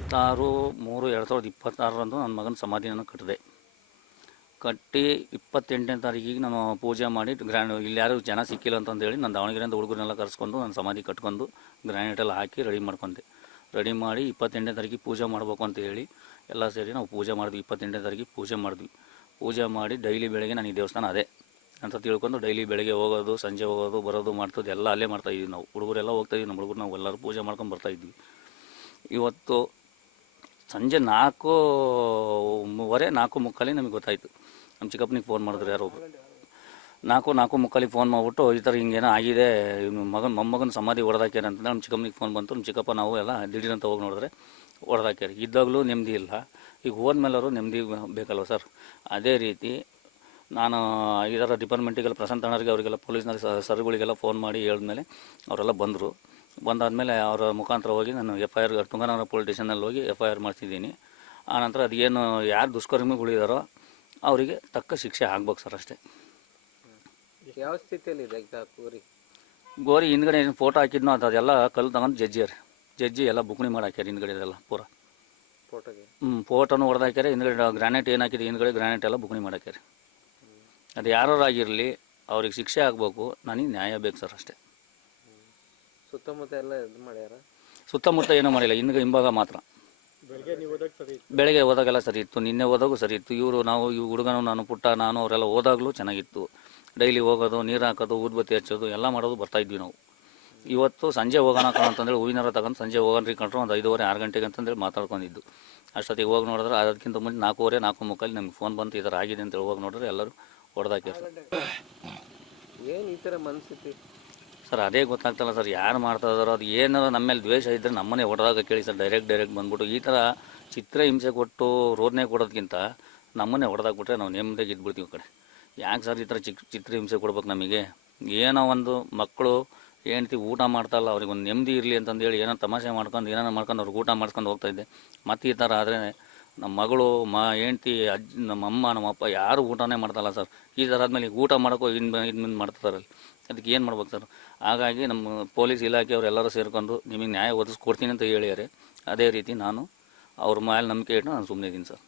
26/3/2026 ನನ್ನ ಮಗನ ಸಮಾಧಿಯನ್ನು ಕಟ್ಟಿದೆ. ಕಟ್ಟಿ 28ನೇ ತಾರೀಕಿಗೆ ನಾನು ಪೂಜೆ ಮಾಡಿ ಇಲ್ಲಿ ಯಾರು ಜನ ಸಿಕ್ಕಿಲ್ಲ ಅಂತಂದೇಳಿ ನಾನು ದಾವಣಗೆರೆಯಿಂದ ಹುಡುಗರನ್ನೆಲ್ಲ ಕರೆಸ್ಕೊಂಡು ನಾನು ಸಮಾಧಿ ಕಟ್ಕೊಂಡು ಗ್ರಾನೈಟೆಲ್ಲ ಹಾಕಿ ರೆಡಿ ಮಾಡ್ಕೊಂಡೆ. ರೆಡಿ ಮಾಡಿ 28ನೇ ತಾರೀಕಿಗೆ ಪೂಜೆ ಮಾಡಬೇಕು ಅಂತ ಹೇಳಿ ಎಲ್ಲ ಸೇರಿ ನಾವು ಪೂಜೆ ಮಾಡಿದ್ವಿ. 28ನೇ ತಾರೀಕಿಗೆ ಪೂಜೆ ಮಾಡಿದ್ವಿ. ಪೂಜೆ ಮಾಡಿ ಡೈಲಿ ಬೆಳಗ್ಗೆ ನನಗೆ ದೇವಸ್ಥಾನ ಅದೇ ಅಂತ ತಿಳ್ಕೊಂಡು ಡೈಲಿ ಬೆಳಗ್ಗೆ ಹೋಗೋದು, ಸಂಜೆ ಹೋಗೋದು, ಬರೋದು ಮಾಡ್ತದ್ದು ಎಲ್ಲ ಅಲ್ಲೇ ಮಾಡ್ತಾಯಿದ್ವಿ. ನಾವು ಹುಡುಗರೆಲ್ಲ ಹೋಗ್ತಾಯಿದ್ವಿ. ನಮ್ಮ ಹುಡುಗರು ನಾವು ಎಲ್ಲರೂ ಪೂಜೆ ಮಾಡ್ಕೊಂಡು ಬರ್ತಾಯಿದ್ವಿ. ಇವತ್ತು ಸಂಜೆ 4:15 ನಮಗೆ ಗೊತ್ತಾಯಿತು. ನಮ್ಮ ಚಿಕ್ಕಪ್ಪನಿಗೆ ಫೋನ್ ಮಾಡಿದ್ರು ಯಾರೋ ಒಬ್ಬರು. 4:45 ಫೋನ್ ಮಾಡಿಬಿಟ್ಟು ಈ ಥರ ಹಿಂಗೇನೋ ಆಗಿದೆ, ಮೊಮ್ಮಗನ ಸಮಾಧಿ ಹೊಡೆದಾಕ್ಯಾರ ಅಂತಂದ್ರೆ ನಮ್ಮ ಚಿಕ್ಕಪ್ಪನಿಗೆ ಫೋನ್ ಬಂತು. ನಮ್ಮ ಚಿಕ್ಕಪ್ಪ ನಾವು ಎಲ್ಲ ದಿಢೀರಂತ ಹೋಗಿ ನೋಡಿದ್ರೆ ಹೊಡೆದಾಕ್ಯಾರ. ಇದ್ದಾಗಲೂ ನೆಮ್ಮದಿ ಇಲ್ಲ, ಈಗ ಹೋದ್ಮೇಲವರು ನೆಮ್ಮದಿ ಬೇಕಲ್ವ ಸರ್. ಅದೇ ರೀತಿ ನಾನು ಇದರ ಡಿಪಾರ್ಟ್ಮೆಂಟಿಗೆಲ್ಲ ಪ್ರಶಾಂತ್ ಅಣ್ಣರಿಗೆ ಅವರಿಗೆಲ್ಲ ಪೊಲೀಸ್ನವ್ರಿಗೆ ಸರ್ಗಳಿಗೆಲ್ಲ ಫೋನ್ ಮಾಡಿ ಹೇಳಿದ್ಮೇಲೆ ಅವರೆಲ್ಲ ಬಂದರು. ಬಂದಾದಮೇಲೆ ಅವರ ಮುಖಾಂತರ ಹೋಗಿ ನಾನು FIR ತುಂಗನಗರ ಪೊಲೀಸ್ ಸ್ಟೇಷನಲ್ಲಿ ಹೋಗಿ FIR ಮಾಡಿಸಿದ್ದೀನಿ. ಆನಂತರ ಅದೇನು ಯಾರು ದುಷ್ಕರ್ಮಿಗಳಿದಾರೋ ಅವರಿಗೆ ತಕ್ಕ ಶಿಕ್ಷೆ ಆಗ್ಬೇಕು ಸರ್, ಅಷ್ಟೇ. ಯಾವ ಸ್ಥಿತಿಯಲ್ಲಿದೆ ಗೋರಿ ಹಿಂದ್ಗಡೆ ಏನು ಫೋಟೋ ಹಾಕಿದ್ನೋ ಅದೆಲ್ಲ ಕಲ್ಲು ತಗೊಂಡು ಜಜ್ಜಿ ಎಲ್ಲ ಬುಕ್ಣಿ ಮಾಡಿ ಹಾಕ್ಯಾರ ಹಿಂದ್ಗಡೆ ಎಲ್ಲ ಪೂರ ಫೋಟೋನು ಹೊಡೆದಾಕ್ಯಾರ. ಹಿಂದ್ಗಡೆ ಗ್ರಾನೈಟ್ ಏನು ಹಾಕಿದೆ ಹಿಂದ್ಗಡೆ ಗ್ರಾನೈಟ್ ಎಲ್ಲ ಬುಕ್ಣಿ ಮಾಡಾಕ್ಯಾರ. ಅದು ಯಾರು ಆಗಿರಲಿ ಅವ್ರಿಗೆ ಶಿಕ್ಷೆ ಆಗಬೇಕು, ನನಗೆ ನ್ಯಾಯ ಬೇಕು ಸರ್, ಅಷ್ಟೇ. ಸುತ್ತಮುತ್ತ ಎಲ್ಲ ಇದು ಮಾಡ್ಯಾರ? ಸುತ್ತಮುತ್ತ ಏನೂ ಮಾಡಿಲ್ಲ, ಹಿಂಭಾಗ ಮಾತ್ರ. ಬೆಳಗ್ಗೆ ಹೋದಾಗೆಲ್ಲ ಸರಿ ಇತ್ತು, ನಿನ್ನೆ ಹೋದಾಗೂ ಸರಿ ಇತ್ತು. ಈ ಹುಡುಗನು ನಾನು ಪುಟ್ಟ ನಾನು ಅವರೆಲ್ಲ ಹೋದಾಗಲೂ ಚೆನ್ನಾಗಿತ್ತು. ಡೈಲಿ ಹೋಗೋದು, ನೀರು ಹಾಕೋದು, ಊದ್ಬತ್ತಿ ಹಚ್ಚೋದು ಎಲ್ಲ ಮಾಡೋದು ಬರ್ತಾಯಿದ್ವಿ ನಾವು. ಇವತ್ತು ಸಂಜೆ ಹೋಗೋಣ ಅಂತಂದೇಳಿ ಹೂವಿನಾರ ತಗೊಂಡು ಸಂಜೆ ಹೋಗೋಣ್ರಿ ಕಂಡ್ರು ಒಂದು 5:30-6 ಗಂಟೆಗೆ ಅಂತಂದೇಳಿ ಮಾತಾಡ್ಕೊಂಡಿದ್ದು. ಅಷ್ಟೊತ್ತಿಗೆ ಹೋಗಿ ನೋಡಿದ್ರೆ ಅದಕ್ಕಿಂತ ಮುಂಚೆ 4:45 ನಮಗೆ ಫೋನ್ ಬಂತು ಈ ಥರ ಆಗಿದೆ ಅಂತೇಳಿ. ಹೋಗಿ ನೋಡಿದ್ರೆ ಎಲ್ಲರೂ ಹೊಡೆದಾಕ್ಯಾರ. ಏನು ಈ ಥರ ಮನಸ್ಥಿತಿ ಸರ್? ಅದೇ ಗೊತ್ತಾಗ್ತಲ್ಲ ಸರ್, ಯಾರು ಮಾಡ್ತಾ ಇದ್ದಾರೋ. ಅದು ಏನಾದ್ರು ನಮ್ಮ ಮೇಲೆ ದ್ವೇಷ ಇದ್ದರೆ ನಮ್ಮನ್ನೇ ಹೊಡೆದಾಗ ಕೇಳಿ ಸರ್. ಡೈರೆಕ್ಟ್ ಬಂದ್ಬಿಟ್ಟು ಈ ಥರ ಚಿತ್ರ ಹಿಂಸೆ ಕೊಟ್ಟು ರೋದನೆ ಕೊಡೋದಕ್ಕಿಂತ ನಮ್ಮನ್ನೇ ಹೊಡೆದಾಕ್ಬಿಟ್ರೆ ನಾವು ನೆಮ್ಮದಿಯಾಗಿ ಇದ್ಬಿಡ್ತೀವಿ ಕಡೆ. ಯಾಕೆ ಸರ್ ಈ ಥರ ಚಿತ್ರ ಹಿಂಸೆ ಕೊಡ್ಬೇಕು ನಮಗೆ? ಏನೋ ಒಂದು ಮಕ್ಕಳು ಹೆಂಡ್ತಿ ಊಟ ಮಾಡ್ತಾಯಿಲ್ಲ, ಅವ್ರಿಗೆ ಒಂದು ನೆಮ್ಮದಿ ಇರಲಿ ಅಂತಂದೇಳಿ ಏನೋ ತಮಾಷೆ ಮಾಡ್ಕೊಂಡು ಅವ್ರಿಗೆ ಊಟ ಮಾಡ್ಕೊಂಡು ಹೋಗ್ತಾಯಿದ್ದೆ. ಮತ್ತು ಈ ಥರ ಆದರೆ ನಮ್ಮ ಮಗಳು ಹೆಂಡ್ತಿ ನಮ್ಮ ಅಮ್ಮ ನಮ್ಮ ಅಪ್ಪ ಯಾರು ಊಟನೇ ಮಾಡ್ತಾಯಿಲ್ಲ ಸರ್. ಈ ಥರ ಆದಮೇಲೆ ಊಟ ಮಾಡೋಕ್ಕೂ ಇನ್ನು ಮಾಡ್ತಾರಲ್ಲಿ. ಅದಕ್ಕೆ ಏನು ಮಾಡ್ಬೇಕು ಸರ್? ಹಾಗಾಗಿ ನಮ್ಮ ಪೊಲೀಸ್ ಇಲಾಖೆಯವರು ಎಲ್ಲರೂ ಸೇರ್ಕೊಂಡು ನಿಮಗೆ ನ್ಯಾಯ ಒದಗಿಸ್ಕೊಡ್ತೀನಿ ಅಂತ ಹೇಳಿದ್ದಾರೆ. ಅದೇ ರೀತಿ ನಾನು ಅವ್ರ ಮೇಲೆ ನಂಬಿಕೆ ಇಟ್ಟು ನಾನು ಸುಮ್ಮನೆ ಇದ್ದೀನಿ ಸರ್.